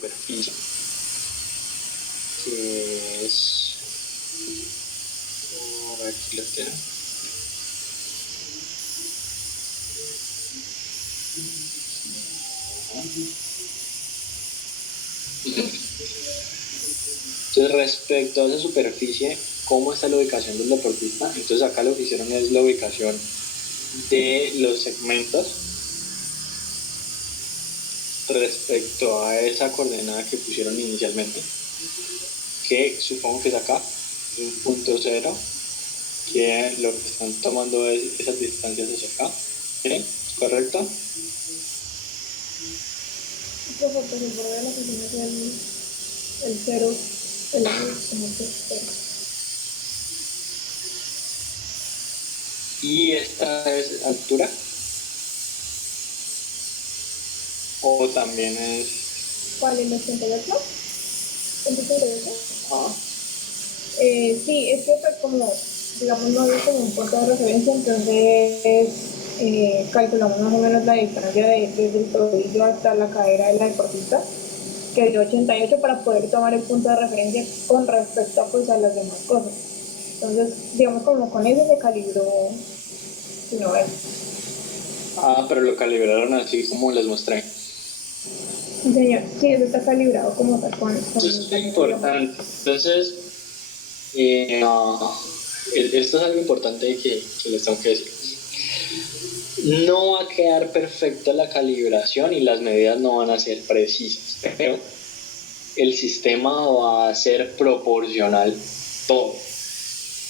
superficie, que es, a ver, aquí lo tengo. Entonces, respecto a esa superficie, ¿cómo está la ubicación del deportista? Entonces acá lo que hicieron es la ubicación de los segmentos respecto a esa coordenada que pusieron inicialmente, que supongo que es acá, es un punto cero, que lo que están tomando es esas distancias hacia acá, ¿sí? ¿Correcto? Profe, pero el borde de la oficina es el cero, como que cero. ¿Y esta es altura? ¿O también es...? ¿Cuál es el 88? ¿El 88? Ah, Sí, es que pues como, digamos, no hay como un punto de referencia, entonces calculamos más o menos la distancia desde el tobillo hasta la cadera de la deportista, que es de 88 para poder tomar el punto de referencia con respecto pues, a las demás cosas. Entonces, digamos, como con eso se calibró, si no es. pero lo calibraron así como les mostré. Sí, señor, sí, eso está calibrado como tal con Eso es importante. Entonces, esto es algo importante que les tengo que decir. No va a quedar perfecta la calibración y las medidas no van a ser precisas, pero el sistema va a ser proporcional todo.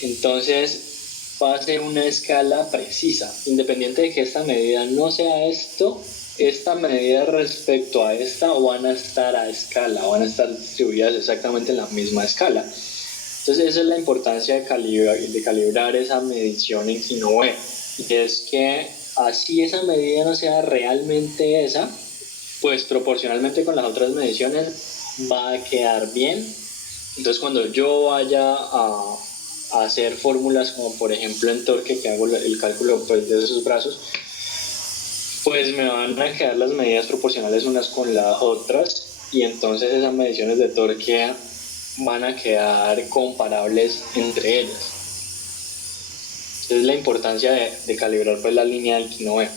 Entonces va a ser una escala precisa, independiente de que esta medida no sea esto, esta medida respecto a esta van a estar a escala, van a estar distribuidas exactamente en la misma escala. Entonces esa es la importancia de calibrar esa medición en Kinoue, y es que así esa medida no sea realmente esa, pues proporcionalmente con las otras mediciones va a quedar bien. Entonces cuando yo vaya a hacer fórmulas como por ejemplo en torque, que hago el cálculo pues, de esos brazos, pues me van a quedar las medidas proporcionales unas con las otras, y entonces esas mediciones de torque van a quedar comparables entre ellas. Entonces la importancia de calibrar pues la línea del Kinoue.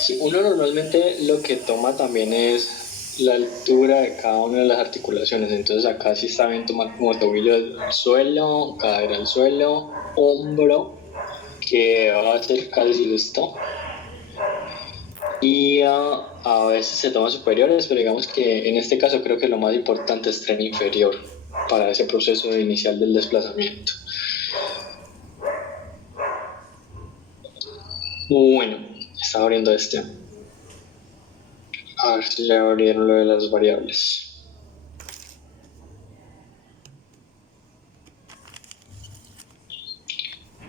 Sí, uno normalmente lo que toma también es la altura de cada una de las articulaciones. Entonces acá sí está bien tomar como tobillo al suelo, cadera al suelo, hombro, que va a ser casi esto. Y a veces se toma superiores, pero digamos que en este caso creo que lo más importante es tren inferior para ese proceso inicial del desplazamiento. Bueno, estaba abriendo este. A ver si ya abrieron lo de las variables.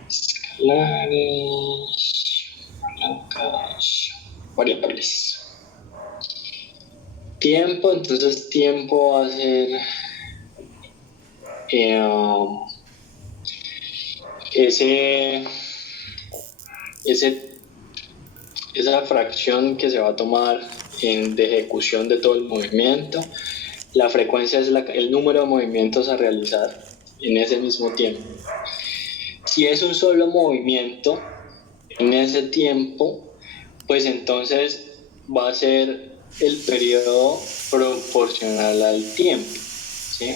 Escalares, palancas, variables. Tiempo, entonces tiempo va a ser esa fracción que se va a tomar de ejecución de todo el movimiento. La frecuencia es el número de movimientos a realizar en ese mismo tiempo. Si es un solo movimiento en ese tiempo, pues entonces va a ser el periodo proporcional al tiempo, ¿sí?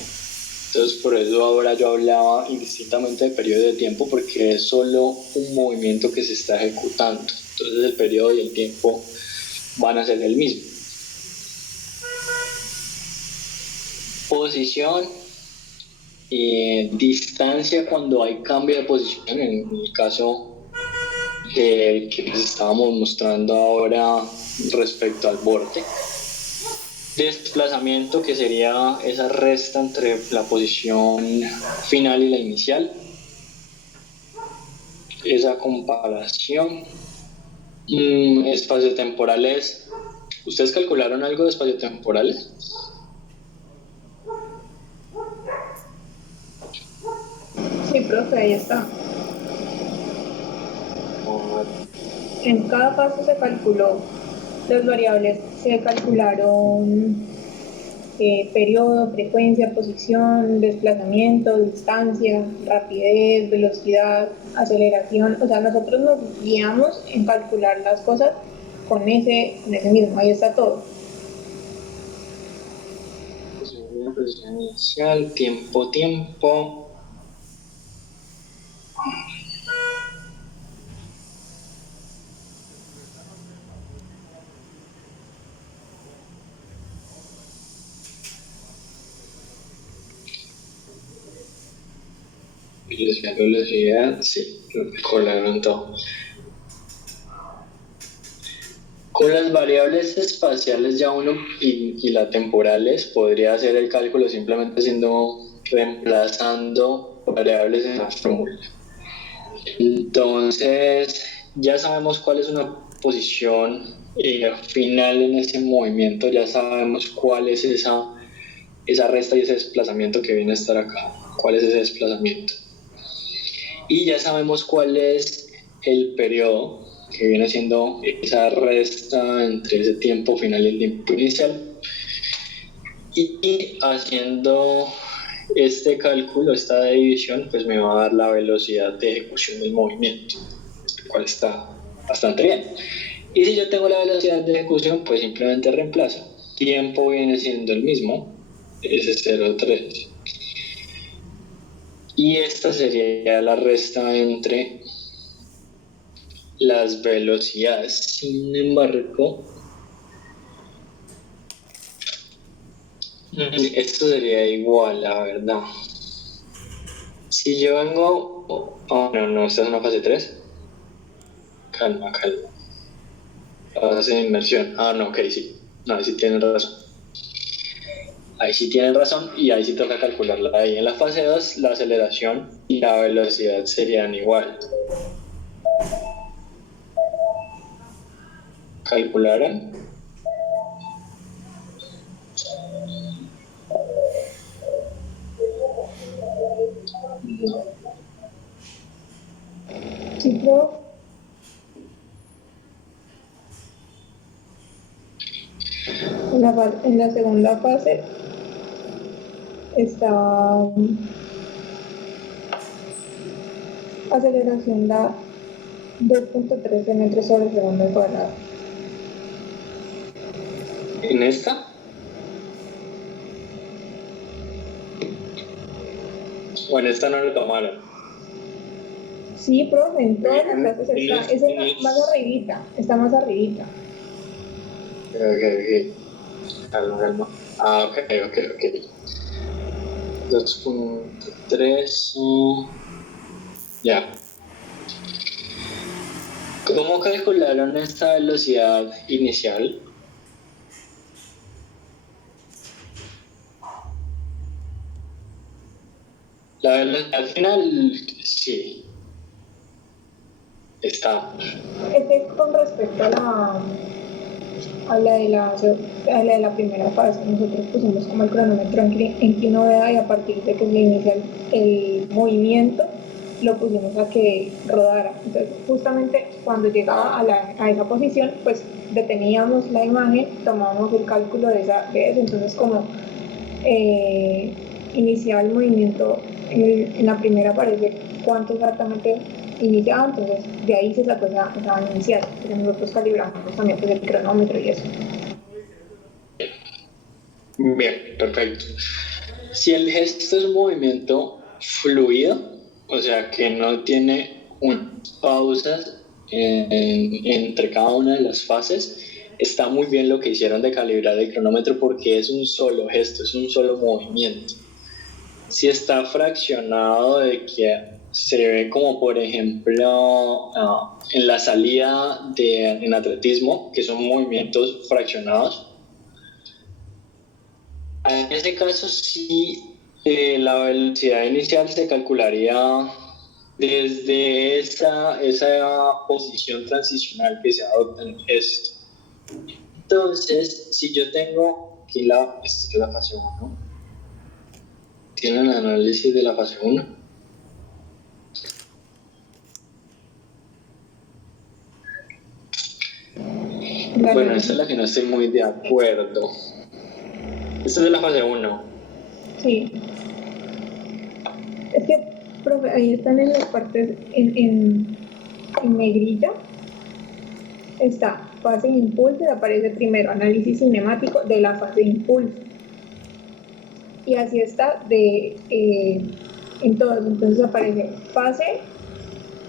Entonces por eso ahora yo hablaba indistintamente de periodo de tiempo, porque es solo un movimiento que se está ejecutando. Entonces el periodo y el tiempo van a ser el mismo. Posición y distancia cuando hay cambio de posición, en el caso que les estábamos mostrando ahora respecto al borde. Desplazamiento, que sería esa resta entre la posición final y la inicial. Esa comparación. Espaciotemporales. ¿Ustedes calcularon algo de espaciotemporales? Sí, profe, ahí está. En cada paso se calculó Las variables se calcularon periodo, frecuencia, posición, desplazamiento, distancia, rapidez, velocidad, aceleración. O sea, nosotros nos guiamos en calcular las cosas con ese mismo, ahí está todo. Posición inicial, tiempo. Velocidad, sí, colaron todo. Con las variables espaciales ya uno y las temporales podría hacer el cálculo simplemente reemplazando variables en la fórmula. Entonces ya sabemos cuál es una posición final en ese movimiento, ya sabemos cuál es esa resta y ese desplazamiento que viene a estar acá, cuál es ese desplazamiento. Y ya sabemos cuál es el periodo, que viene siendo esa resta entre ese tiempo final y el tiempo inicial. Y haciendo este cálculo, esta división, pues me va a dar la velocidad de ejecución del movimiento, el cual está bastante bien. Y si yo tengo la velocidad de ejecución, pues simplemente reemplazo. Tiempo viene siendo el mismo, ese 0,3. Y esta sería la resta entre las velocidades. Sin embargo, esto sería igual, la verdad. Si yo vengo... Oh, no, esta es una fase 3. Calma. Fase de inmersión. No, ok, sí. No, ahí sí tienen razón. Ahí sí tienen razón y ahí sí toca calcularla. Ahí en la fase 2 la aceleración y la velocidad serían igual. ¿Calcularon? No. Sí, pero en la segunda fase está aceleración da 2.13 metros sobre segundo al cuadrado. ¿En esta? ¿O en esta no lo tomaron? Sí, profe, en todas las fases está. Es está más arribita. Ok. Calma. Ok. 2.3. Ya. ¿Cómo calcularon esta velocidad inicial? La velocidad final, sí, está. Este es con respecto a la de la primera fase. Nosotros pusimos como el cronómetro en clino vea y a partir de que se inicia el movimiento, lo pusimos a que rodara. Entonces, justamente cuando llegaba a esa posición, pues deteníamos la imagen, tomábamos el cálculo de eso. Entonces, como iniciaba el movimiento, en la primera aparece cuánto exactamente iniciaba, entonces de ahí se sacó esa inicial, pero nosotros calibramos también pues, el cronómetro y eso. Bien, perfecto. Si el gesto es un movimiento fluido, o sea que no tiene pausas entre cada una de las fases, está muy bien lo que hicieron de calibrar el cronómetro porque es un solo gesto, es un solo movimiento. Si está fraccionado de que se ve como por ejemplo en la salida en atletismo, que son movimientos fraccionados, en ese caso sí la velocidad inicial se calcularía desde esa posición transicional que se adopta en el gesto. Entonces, si yo tengo aquí esta es la fase 1, ¿tienen análisis de la fase 1? Bueno, esta es la que no estoy muy de acuerdo. Esta es de la fase 1. Sí. Es que, profe, ahí están en las partes, en negrilla, está fase de impulso y aparece primero análisis cinemático de la fase de impulso. Y así está en todos. Entonces aparece fase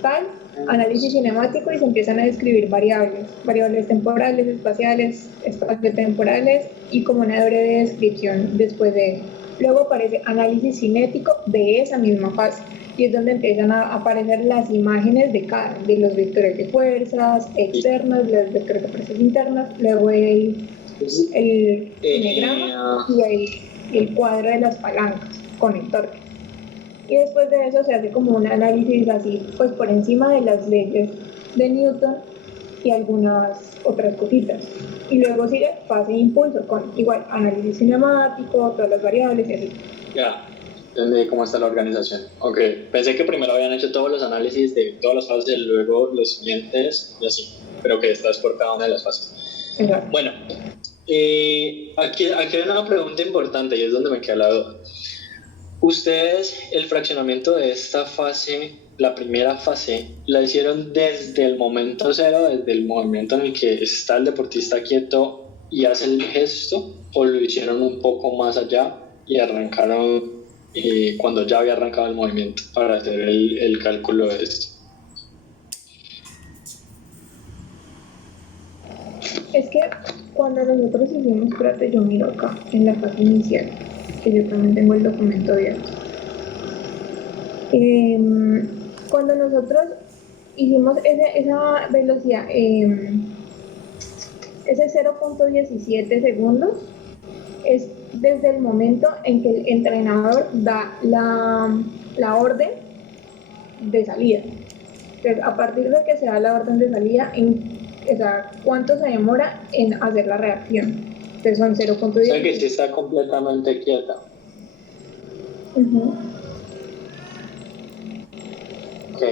tal, análisis cinemático y se empiezan a describir variables temporales, espaciales, espaciotemporales y como una breve descripción después de eso. Luego aparece análisis cinético de esa misma fase y es donde empiezan a aparecer las imágenes de los vectores de fuerzas externas, los vectores de fuerzas internas, luego el cinegrama y el cuadro de las palancas con el torque. Y después de eso se hace como un análisis así, pues por encima de las leyes de Newton y algunas otras cositas. Y luego sigue fase de impulso con igual análisis cinemático, todas las variables y así. Ya, entendí cómo está la organización. Ok, pensé que primero habían hecho todos los análisis de todas las fases y luego los siguientes y así, pero que esta es por cada una de las fases. Exacto. Bueno, aquí hay una pregunta importante y es donde me queda la duda. Ustedes, el fraccionamiento de esta fase, la primera fase, ¿la hicieron desde el momento cero, desde el momento en el que está el deportista quieto y hace el gesto, o lo hicieron un poco más allá y arrancaron cuando ya había arrancado el movimiento para hacer el cálculo de esto? Es que cuando nosotros hicimos, espérate, yo miro acá, en la fase inicial, que yo también tengo el documento abierto. Cuando nosotros hicimos esa velocidad, ese 0.17 segundos, es desde el momento en que el entrenador da la orden de salida. Entonces, a partir de que se da la orden de salida, o sea, ¿cuánto se demora en hacer la reacción? Entonces son 0.10. O sea que sí está completamente quieta. Uh-huh. Ok.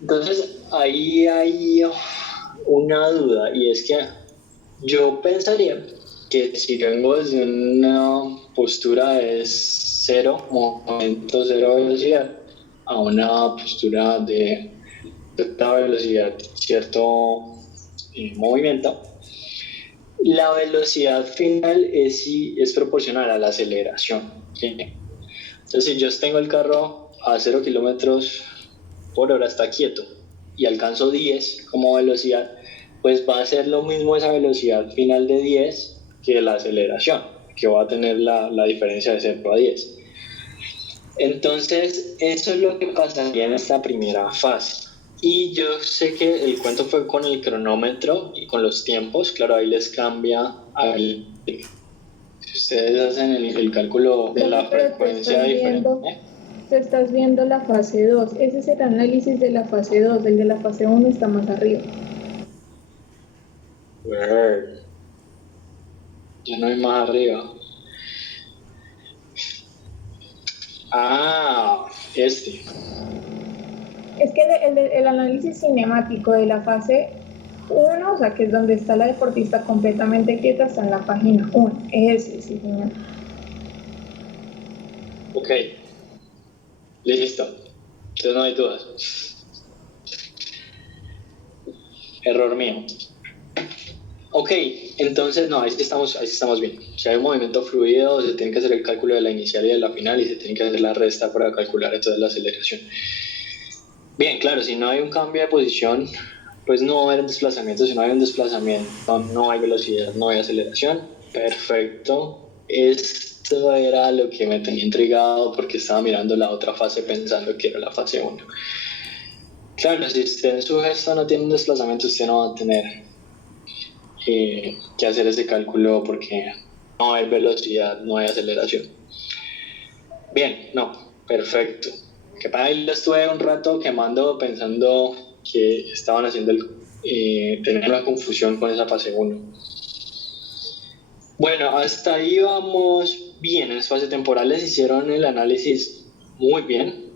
Entonces ahí hay una duda y es que yo pensaría que si vengo desde una postura de cero, momento cero velocidad, a una postura de cierta velocidad, cierto movimiento, la velocidad final es proporcional a la aceleración. ¿Sí? Entonces, si yo tengo el carro a 0 kilómetros por hora, está quieto, y alcanzo 10 como velocidad, pues va a ser lo mismo esa velocidad final de 10 que la aceleración, que va a tener la diferencia de 0 a 10. Entonces, eso es lo que pasaría en esta primera fase. Y yo sé que el cuento fue con el cronómetro y con los tiempos, claro, ahí les cambia si ustedes hacen el cálculo de la frecuencia diferente. Te estás viendo la fase 2, ese es el análisis de la fase 2, el de la fase 1 está más arriba. Word. Ya no hay más arriba. Este. Es que el análisis cinemático de la fase 1, o sea, que es donde está la deportista completamente quieta, está en la página 1. Ese, sí, señor. Ok. Listo. Entonces no hay dudas. Error mío. Ok, entonces no, ahí sí estamos bien. Si hay un movimiento fluido, se tiene que hacer el cálculo de la inicial y de la final y se tiene que hacer la resta para calcular entonces la aceleración. Bien, claro, si no hay un cambio de posición, pues no va a haber un desplazamiento. Si no hay un desplazamiento, no hay velocidad, no hay aceleración. Perfecto. Esto era lo que me tenía intrigado porque estaba mirando la otra fase pensando que era la fase 1. Claro, si usted en su gesto no tiene un desplazamiento, usted no va a tener que hacer ese cálculo porque no hay velocidad, no hay aceleración. Bien, no, perfecto. Que para ahí lo estuve un rato quemando pensando que estaban haciendo tener una confusión con esa fase 1. Bueno, hasta ahí vamos bien. En las fases temporales hicieron el análisis muy bien.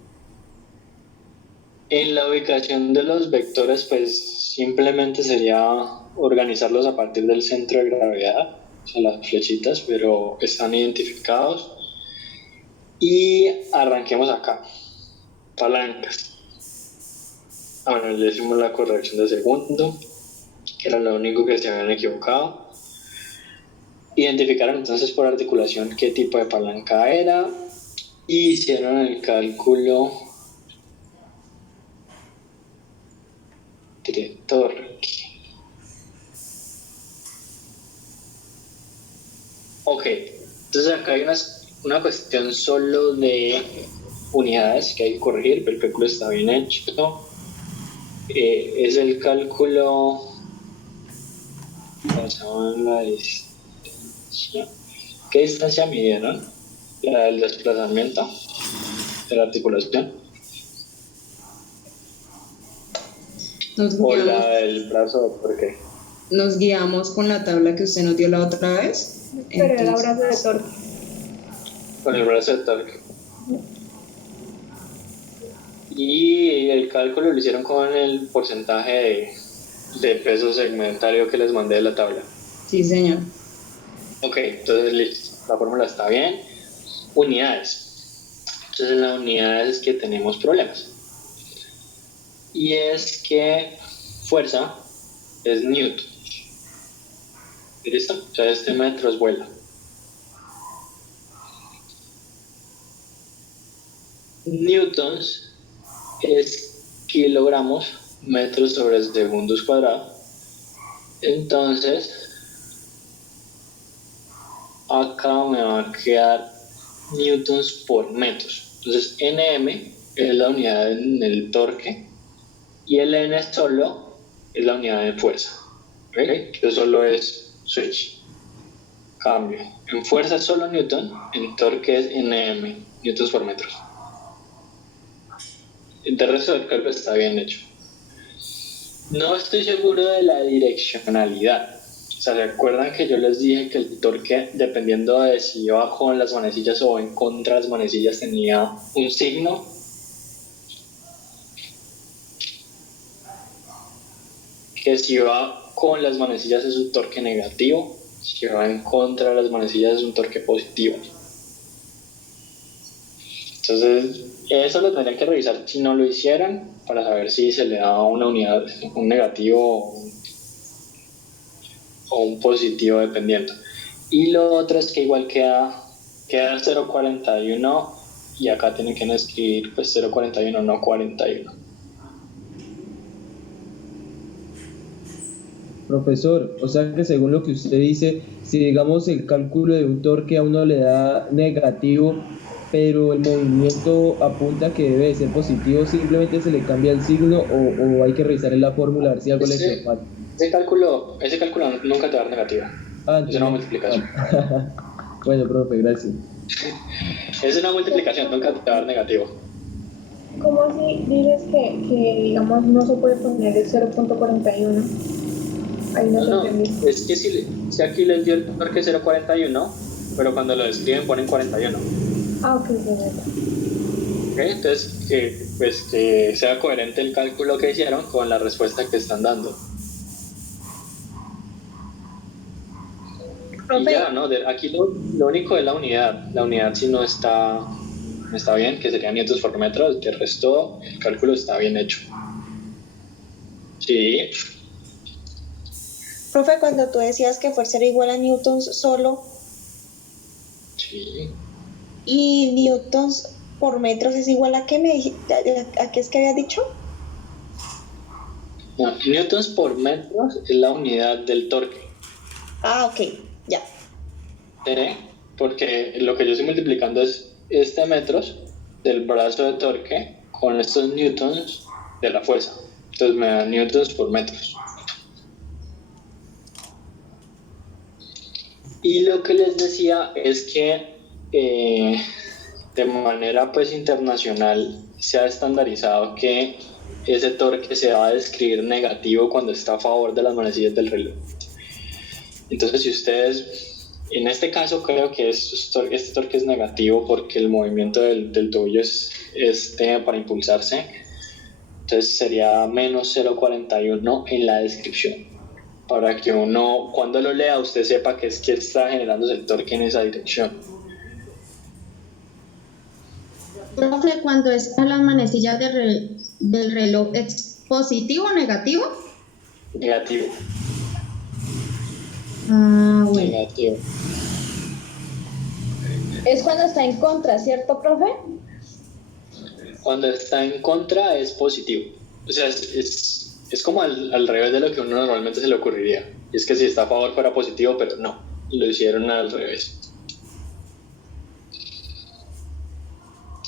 En la ubicación de los vectores, pues simplemente sería organizarlos a partir del centro de gravedad, o sea, las flechitas, pero están identificados. Y arranquemos acá. Palancas. Bueno, le hicimos la corrección de segundo, que era lo único que se habían equivocado. Identificaron entonces por articulación qué tipo de palanca era y hicieron el cálculo de torque. Ok, entonces acá hay una cuestión solo de unidades que hay que corregir, pero el cálculo está bien hecho. Es el cálculo basado en la distancia. ¿Qué distancia midieron? La del desplazamiento de la articulación. O la del brazo, ¿por qué? Nos guiamos con la tabla que usted nos dio la otra vez. Pero era brazo de torque. Con el brazo de torque. Y el cálculo lo hicieron con el porcentaje de peso segmentario que les mandé de la tabla. Sí, señor. Ok, entonces listo, la fórmula está bien. Unidades. Entonces en las unidades es que tenemos problemas. Y es que fuerza es newton. ¿Listo? O sea, este metro es vuelo. Newtons es kilogramos metros sobre segundos cuadrados. Entonces acá me va a quedar newtons por metros. Entonces nm es la unidad en el torque y el n solo es la unidad de fuerza. ¿Okay? Que solo es switch. Cambio. En fuerza es solo newton, en torque es nm, newtons por metros. El resto del cálculo está bien hecho. No estoy seguro de la direccionalidad. O sea, ¿se acuerdan que yo les dije que el torque, dependiendo de si iba con las manecillas o en contra de las manecillas, tenía un signo? Que si va con las manecillas es un torque negativo, si va en contra de las manecillas es un torque positivo. Entonces, eso lo tendrían que revisar si no lo hicieran para saber si se le da una unidad, un negativo o un positivo dependiendo. Y lo otro es que igual queda 0.41 y acá tienen que escribir pues 0.41, no 41. Profesor, o sea que según lo que usted dice, si digamos el cálculo de un torque a uno le da negativo, pero el movimiento apunta que debe de ser positivo, simplemente se le cambia el signo o hay que revisar en la fórmula a ver si algo le quedó mal. Ese cálculo nunca te va a dar negativa. Es una multiplicación. Bueno, profe, gracias. Es una multiplicación, nunca te va a dar negativo. ¿Cómo así dices que digamos no se puede poner el 0.41? Ahí no entendí. Es que si aquí les dio el torque 0.41, pero cuando lo describen ponen 41. Ah, ok, ¿Okay? Entonces, que sea coherente el cálculo que hicieron con la respuesta que están dando. Y ya, ¿no? Aquí lo único es la unidad. La unidad sí no está bien, que sería newtons por metro. El resto, el cálculo está bien hecho. Sí. Profe, cuando tú decías que fuerza era igual a newtons solo, Sí. y newtons por metros es igual a qué ¿a qué es que había dicho? No, newtons por metros es la unidad del torque. Ah, ok, ya. Porque lo que yo estoy multiplicando es metros del brazo de torque con estos newtons de la fuerza. Entonces me da newtons por metros. Y lo que les decía es que de manera pues internacional se ha estandarizado que ese torque se va a describir negativo cuando está a favor de las manecillas del reloj. Entonces si ustedes, en este caso creo que este torque es negativo porque el movimiento del tobillo es para impulsarse, Entonces sería menos 0,41 en la descripción. Para que uno, cuando lo lea, usted sepa que es que está generándose el torque en esa dirección. Profe, cuando están las manecillas del reloj, ¿es positivo o negativo? Negativo. Ah, bueno. Negativo. Es cuando está en contra, ¿cierto, profe? Cuando está en contra es positivo. O sea, es como al revés de lo que uno normalmente se le ocurriría. Y es que si está a favor fuera positivo, pero no, lo hicieron al revés.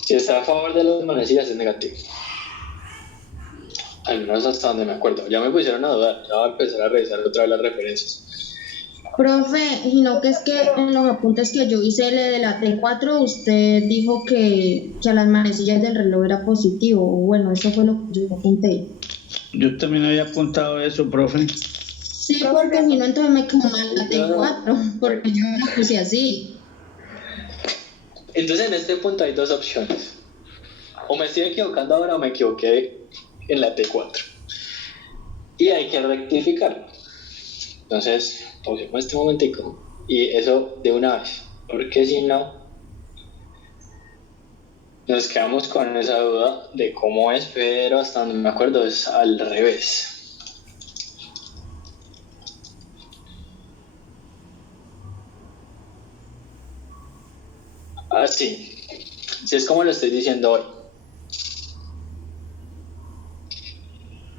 Si está a favor de las manecillas es negativo. Al menos hasta donde me acuerdo. Ya me pusieron a dudar, ya voy a empezar a revisar otra vez las referencias. Profe, y no que es que en los apuntes que yo hice de la T4, usted dijo que a las manecillas del reloj era positivo. Bueno, eso fue lo que yo apunté. Yo también había apuntado eso, profe. Sí, porque si no, entonces me quedó mal la T4, porque yo la puse así. Entonces en este punto hay dos opciones. O me estoy equivocando ahora o me equivoqué en la T4. Y hay que rectificar. Entonces, pausemos este momentico. Y eso de una vez. Porque si no, nos quedamos con esa duda de cómo es, pero hasta donde me acuerdo es al revés. Así. Si es como lo estoy diciendo hoy.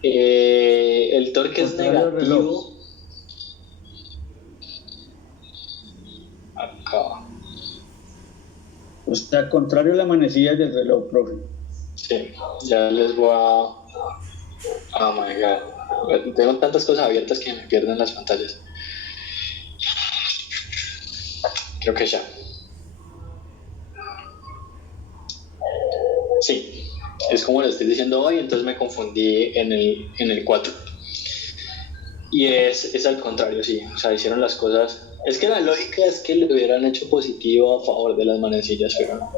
El torque es Contrario al negativo. reloj. Acá. O sea, contrario a las manecillas del reloj, profe. Sí, ya les voy a... Oh my god. Tengo tantas cosas abiertas que me pierden las pantallas. Creo que ya. Sí, es como lo estoy diciendo hoy, entonces me confundí en el 4. Y es al contrario, sí. O sea, hicieron las cosas... Es que la lógica es que lo hubieran hecho positivo a favor de las manecillas, pero no.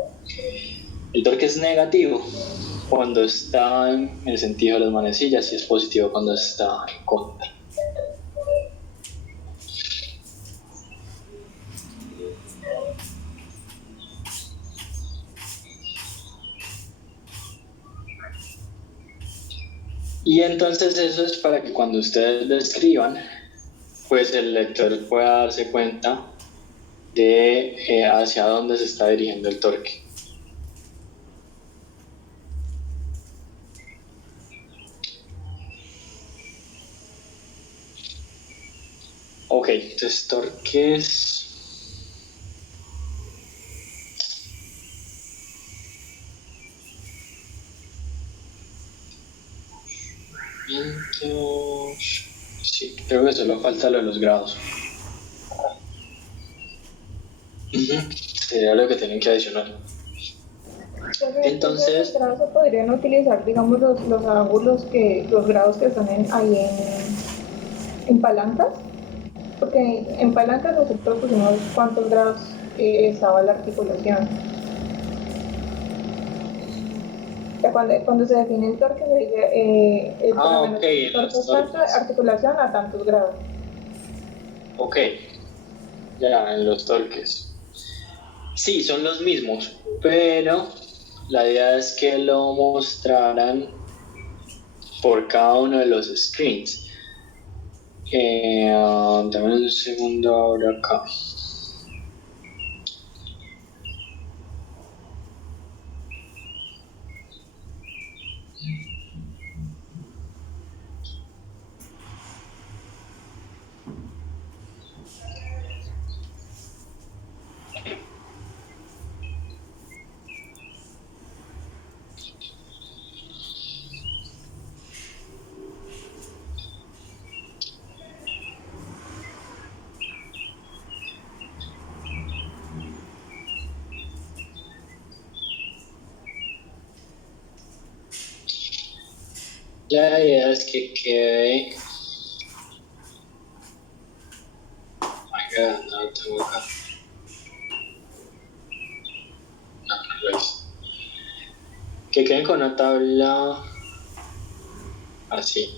El torque es negativo cuando está en el sentido de las manecillas y es positivo cuando está en contra. Y entonces eso es para que cuando ustedes lo escriban, pues el lector pueda darse cuenta de hacia dónde se está dirigiendo el torque. Ok, entonces torques... Sí, creo que solo falta lo de los grados. Sería lo que tienen que adicionar. Entonces, los grados se podrían utilizar, digamos, los ángulos los grados que están ahí en palancas, porque en palancas nosotros pusimos cuántos grados estaba la articulación. O sea, cuando se define el torque, se dice el ok, torque es tanto, articulación a tantos grados. Ok, ya en los torques. Sí, son los mismos, pero la idea es que lo mostraran por cada uno de los screens. Dame un segundo ahora acá. La idea es que quede... Acá, no, tengo acá. No lo es. Que queden con una tabla así.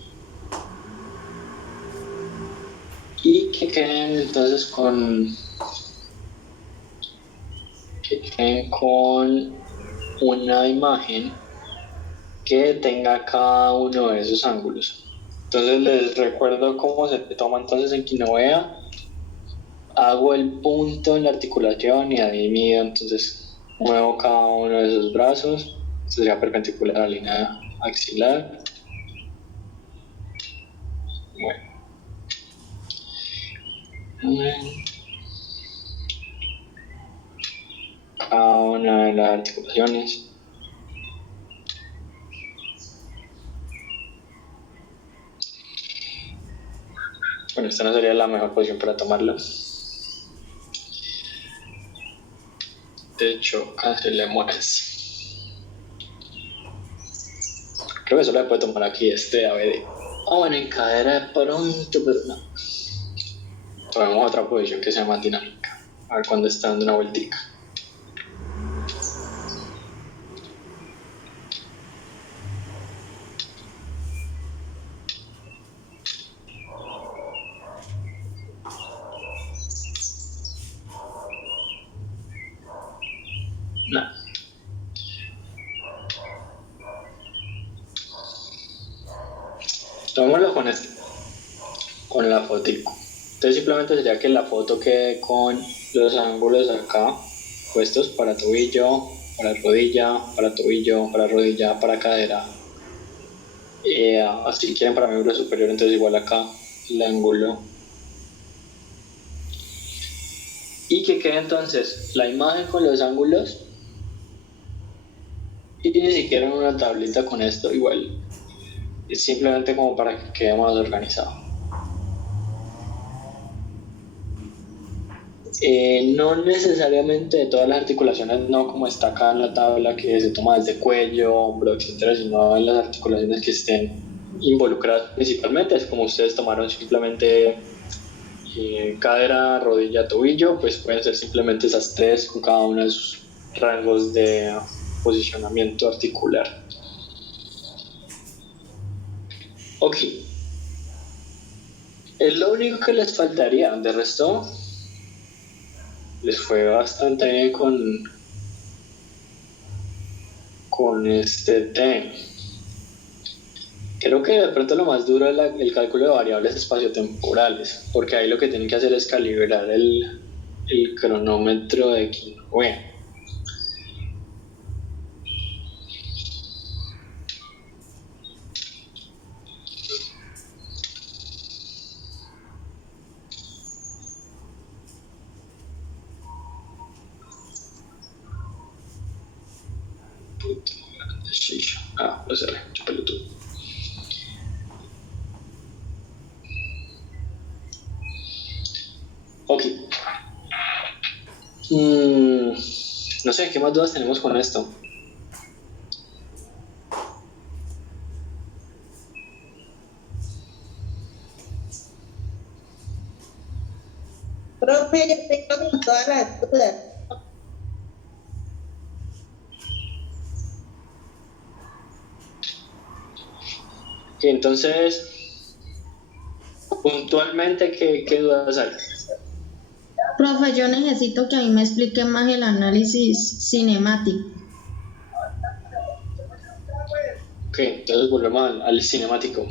Y que queden entonces con una imagen que tenga cada uno de esos ángulos. Entonces les recuerdo cómo se toma entonces en Kinovea. Hago el punto en la articulación y ahí mido, entonces muevo cada uno de esos brazos. Esto sería perpendicular a la línea axilar. Bueno. Cada una de las articulaciones. Bueno, esta no sería la mejor posición para tomarlo. De hecho, cancelemos así. Creo que solo se puede tomar aquí ABD. Bueno, en cadera de pronto, pero no. Tomemos otra posición que sea más dinámica. A ver cuando está dando una vueltica. No. Tomémoslo con la fotico. Entonces simplemente sería que la foto quede con los ángulos acá puestos para tobillo, para rodilla, para tobillo, para rodilla, para cadera. Si quieren para miembro superior, entonces igual acá el ángulo. Y que quede entonces la imagen con los ángulos. Y ni siquiera en una tablita con esto, igual. Es simplemente como para que quede más organizado. No necesariamente de todas las articulaciones, no como está acá en la tabla que se toma desde cuello, hombro, etcétera, sino en las articulaciones que estén involucradas principalmente. Es como ustedes tomaron simplemente cadera, rodilla, tobillo, pues pueden ser simplemente esas tres con cada uno de sus rangos de posicionamiento articular. Ok, es lo único que les faltaría. De resto les fue bastante bien con este tema. Creo que de pronto lo más duro es el cálculo de variables espaciotemporales, porque ahí lo que tienen que hacer es calibrar el cronómetro de Kinovea. Lo cerré, mucho pelotudo. Ok. No sé, ¿qué más dudas tenemos con esto? Profe, yo tengo con todas las dudas. Y entonces, puntualmente, ¿qué dudas hay? Profe, yo necesito que a mí me explique más el análisis cinemático. Ok, entonces volvemos al cinemático.